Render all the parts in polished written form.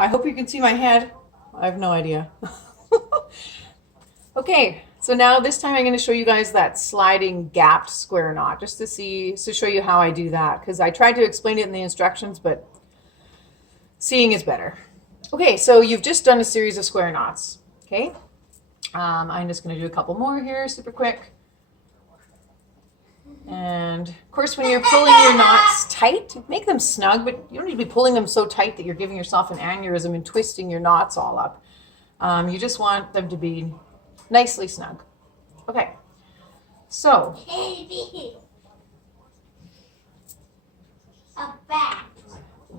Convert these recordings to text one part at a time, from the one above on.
I hope you can see my head. I have no idea. Okay, so now this time I'm going to show you guys that sliding gapped square knot just to show you how I do that, because I tried to explain it in the instructions, but seeing is better. Okay, so you've just done a series of square knots. Okay, I'm just going to do a couple more here super quick. And of course, when you're pulling your knots tight, make them snug, but you don't need to be pulling them so tight that you're giving yourself an aneurysm and twisting your knots all up. You just want them to be nicely snug. Okay, so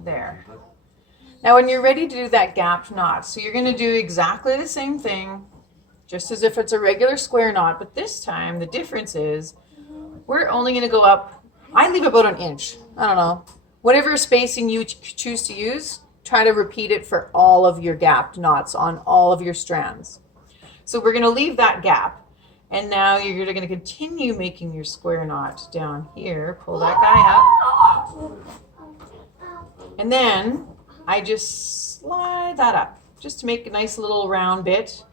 there. Now when you're ready to do that gapped knot, so you're going to do exactly the same thing, just as if it's a regular square knot, but this time the difference is we're only going to go up, I leave about an inch. I don't know. Whatever spacing you choose to use, try to repeat it for all of your gapped knots on all of your strands. So we're going to leave that gap. And now you're going to continue making your square knot down here. Pull that guy up. And then I just slide that up just to make a nice little round bit.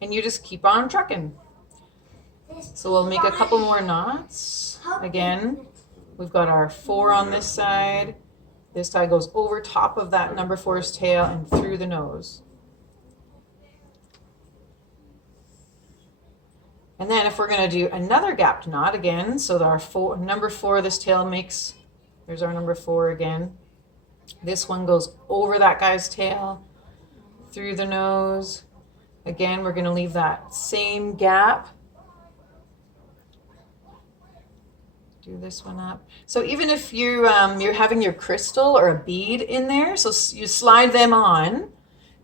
And you just keep on trucking. So we'll make a couple more knots. Again, we've got our 4 on this side. This side goes over top of that number 4's tail and through the nose. And then if we're going to do another gapped knot again, so our number 4, this tail makes, there's our number 4 again. This one goes over that guy's tail, through the nose. Again, we're going to leave that same gap. Do this one up. So even if you're having your crystal or a bead in there, so you slide them on,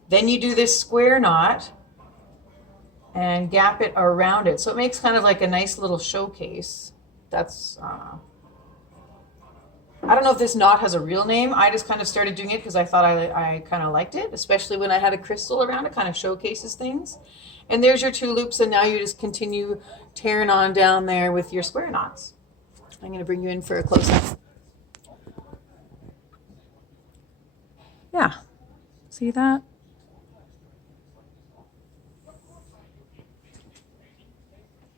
then you do this square knot and gap it around it. So it makes kind of like a nice little showcase. That's, I don't know if this knot has a real name. I just kind of started doing it because I thought I kind of liked it, especially when I had a crystal around. It kind of showcases things. And there's your 2 loops, and now you just continue tearing on down there with your square knots. I'm going to bring you in for a close-up. Yeah, see that?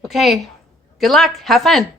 Okay, good luck. Have fun.